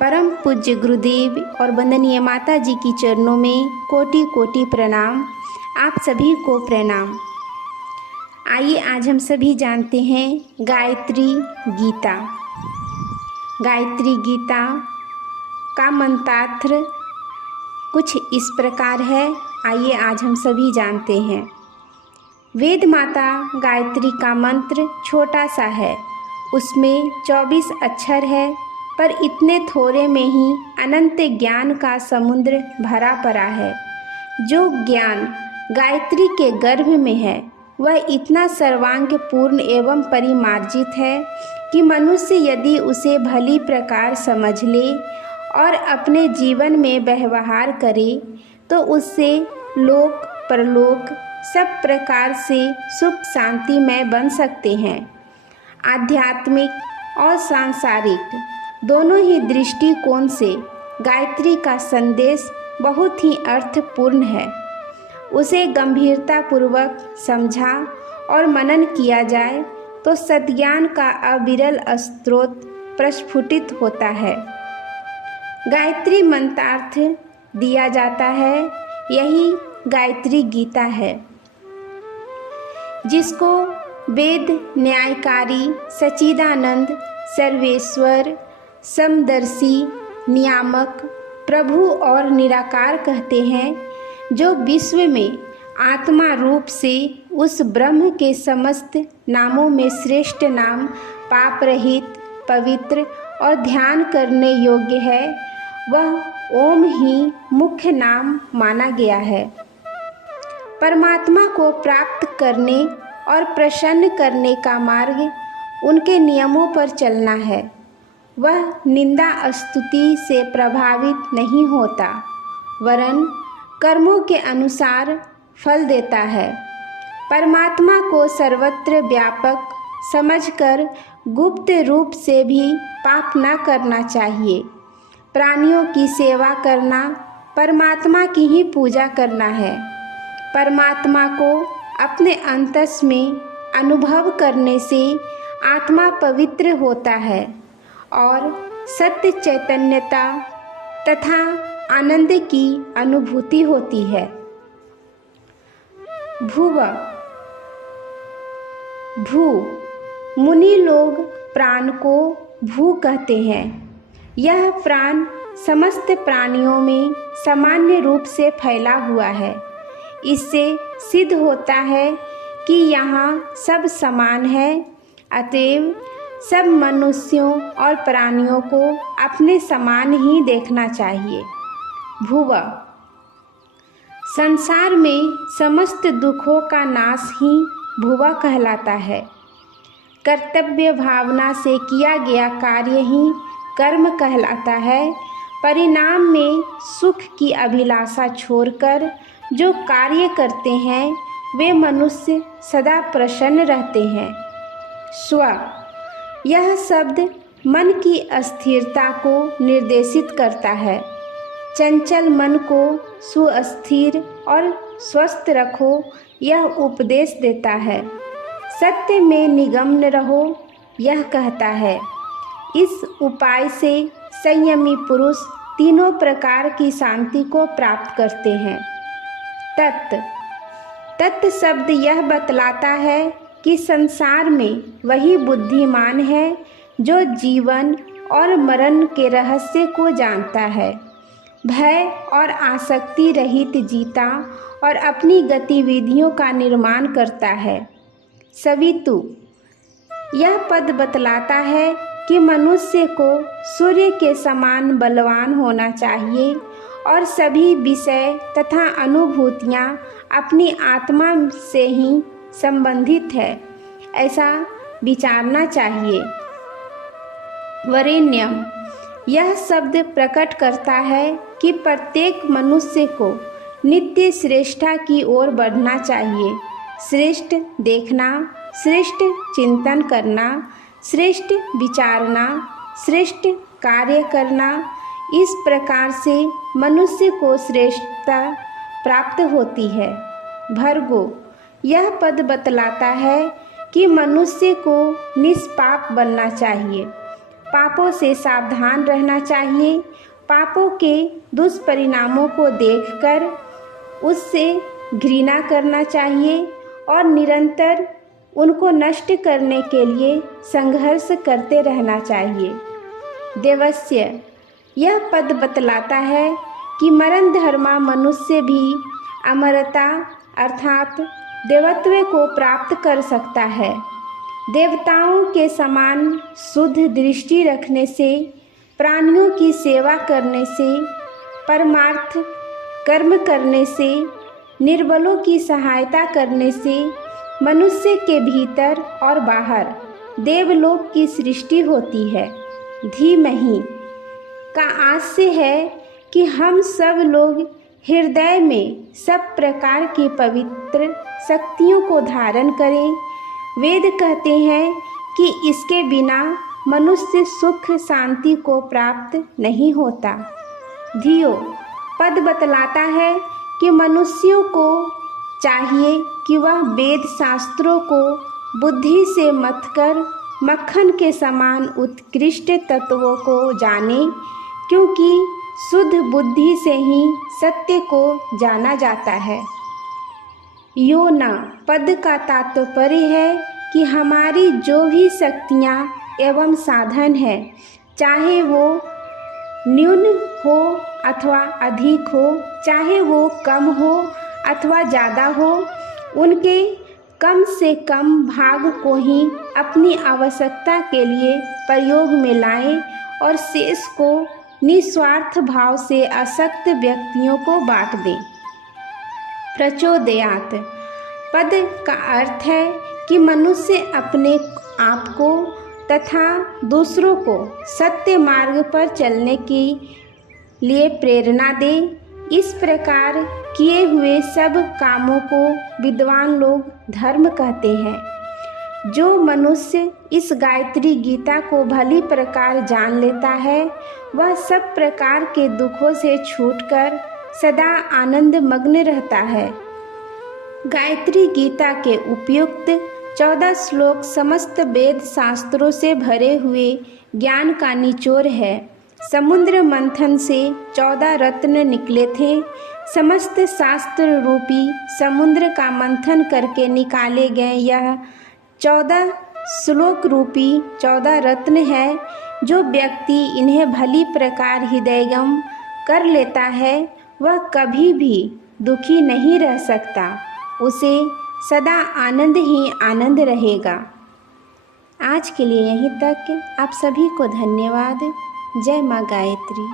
परम पूज्य गुरुदेव और वंदनीय माता जी की चरणों में कोटि कोटि प्रणाम। आप सभी को प्रणाम। आइए आज हम सभी जानते हैं गायत्री गीता। गायत्री गीता का मंत्रार्थ कुछ इस प्रकार है। आइए आज हम सभी जानते हैं। वेद माता गायत्री का मंत्र छोटा सा है, उसमें 24 अक्षर है, पर इतने थोड़े में ही अनंत ज्ञान का समुद्र भरा पड़ा है। जो ज्ञान गायत्री के गर्भ में है वह इतना सर्वांग पूर्ण एवं परिमार्जित है कि मनुष्य यदि उसे भली प्रकार समझ ले और अपने जीवन में व्यवहार करे तो उससे लोक परलोक सब प्रकार से सुख शांतिमय बन सकते हैं। आध्यात्मिक और सांसारिक दोनों ही दृष्टिकोण से गायत्री का संदेश बहुत ही अर्थपूर्ण है। उसे गंभीरतापूर्वक समझा और मनन किया जाए तो सद्ज्ञान का अविरल स्रोत प्रस्फुटित होता है। गायत्री मंत्रार्थ दिया जाता है, यही गायत्री गीता है, जिसको वेद न्यायकारी सच्चिदानंद सर्वेश्वर समदर्शी नियामक प्रभु और निराकार कहते हैं, जो विश्व में आत्मा रूप से उस ब्रह्म के समस्त नामों में श्रेष्ठ नाम, पाप रहित, पवित्र और ध्यान करने योग्य है। वह ओम ही मुख्य नाम माना गया है। परमात्मा को प्राप्त करने और प्रसन्न करने का मार्ग उनके नियमों पर चलना है। वह निंदा स्तुति से प्रभावित नहीं होता, वरन कर्मों के अनुसार फल देता है। परमात्मा को सर्वत्र व्यापक समझकर गुप्त रूप से भी पाप न करना चाहिए। प्राणियों की सेवा करना परमात्मा की ही पूजा करना है। परमात्मा को अपने अंतस में अनुभव करने से आत्मा पवित्र होता है और सत्य चैतन्यता तथा आनंद की अनुभूति होती है। भुव भू मुनि लोग प्राण को भू कहते हैं। यह प्राण समस्त प्राणियों में सामान्य रूप से फैला हुआ है। इससे सिद्ध होता है कि यहाँ सब समान है। अतएव सब मनुष्यों और प्राणियों को अपने समान ही देखना चाहिए। भुव संसार में समस्त दुखों का नाश ही भुव कहलाता है। कर्तव्य भावना से किया गया कार्य ही कर्म कहलाता है। परिणाम में सुख की अभिलाषा छोड़कर जो कार्य करते हैं वे मनुष्य सदा प्रसन्न रहते हैं। स्व यह शब्द मन की अस्थिरता को निर्देशित करता है। चंचल मन को सुस्थिर और स्वस्थ रखो, यह उपदेश देता है। सत्य में निमग्न रहो, यह कहता है। इस उपाय से संयमी पुरुष तीनों प्रकार की शांति को प्राप्त करते हैं। तत् शब्द यह बतलाता है कि संसार में वही बुद्धिमान है जो जीवन और मरण के रहस्य को जानता है, भय और आसक्ति रहित जीता और अपनी गतिविधियों का निर्माण करता है। सवितु यह पद बतलाता है कि मनुष्य को सूर्य के समान बलवान होना चाहिए और सभी विषय तथा अनुभूतियाँ अपनी आत्मा से ही संबंधित है, ऐसा विचारना चाहिए। वरेण्यम यह शब्द प्रकट करता है कि प्रत्येक मनुष्य को नित्य श्रेष्ठता की ओर बढ़ना चाहिए। श्रेष्ठ देखना, श्रेष्ठ चिंतन करना, श्रेष्ठ विचारना, श्रेष्ठ कार्य करना, इस प्रकार से मनुष्य को श्रेष्ठता प्राप्त होती है। भर्गो यह पद बतलाता है कि मनुष्य को निष्पाप बनना चाहिए। पापों से सावधान रहना चाहिए। पापों के दुष्परिणामों को देखकर उससे घृणा करना चाहिए और निरंतर उनको नष्ट करने के लिए संघर्ष करते रहना चाहिए। देवस्य, यह पद बतलाता है कि मरण धर्मा मनुष्य भी अमरता अर्थात देवत्व को प्राप्त कर सकता है। देवताओं के समान शुद्ध दृष्टि रखने से, प्राणियों की सेवा करने से, परमार्थ कर्म करने से, निर्बलों की सहायता करने से मनुष्य के भीतर और बाहर देवलोक की सृष्टि होती है। धीमहि का आशय है कि हम सब लोग हृदय में सब प्रकार की पवित्र शक्तियों को धारण करें। वेद कहते हैं कि इसके बिना मनुष्य सुख शांति को प्राप्त नहीं होता। धियो पद बतलाता है कि मनुष्यों को चाहिए कि वह वेद शास्त्रों को बुद्धि से मथकर मक्खन के समान उत्कृष्ट तत्वों को जाने, क्योंकि शुद्ध बुद्धि से ही सत्य को जाना जाता है। यो न पद का तात्पर्य है कि हमारी जो भी शक्तियाँ एवं साधन है, चाहे वो न्यून हो अथवा अधिक हो, चाहे वो कम हो अथवा ज़्यादा हो, उनके कम से कम भाग को ही अपनी आवश्यकता के लिए प्रयोग में लाएं और शेष को निस्वार्थ भाव से आसक्त व्यक्तियों को बांट दें। प्रचोदयात पद का अर्थ है कि मनुष्य अपने आप को तथा दूसरों को सत्य मार्ग पर चलने के लिए प्रेरणा दे। इस प्रकार किए हुए सब कामों को विद्वान लोग धर्म कहते हैं। जो मनुष्य इस गायत्री गीता को भली प्रकार जान लेता है, वह सब प्रकार के दुखों से छूटकर सदा आनंद मग्न रहता है। गायत्री गीता के उपयुक्त 14 श्लोक समस्त वेद शास्त्रों से भरे हुए ज्ञान का निचोड़ है। समुद्र मंथन से 14 रत्न निकले थे। समस्त शास्त्र रूपी समुद्र का मंथन करके निकाले गए यह 14 श्लोक रूपी 14 रत्न है। जो व्यक्ति इन्हें भली प्रकार हृदयंगम कर लेता है, वह कभी भी दुखी नहीं रह सकता। उसे सदा आनंद ही आनंद रहेगा। आज के लिए यहीं तक। आप सभी को धन्यवाद। जय माँ गायत्री।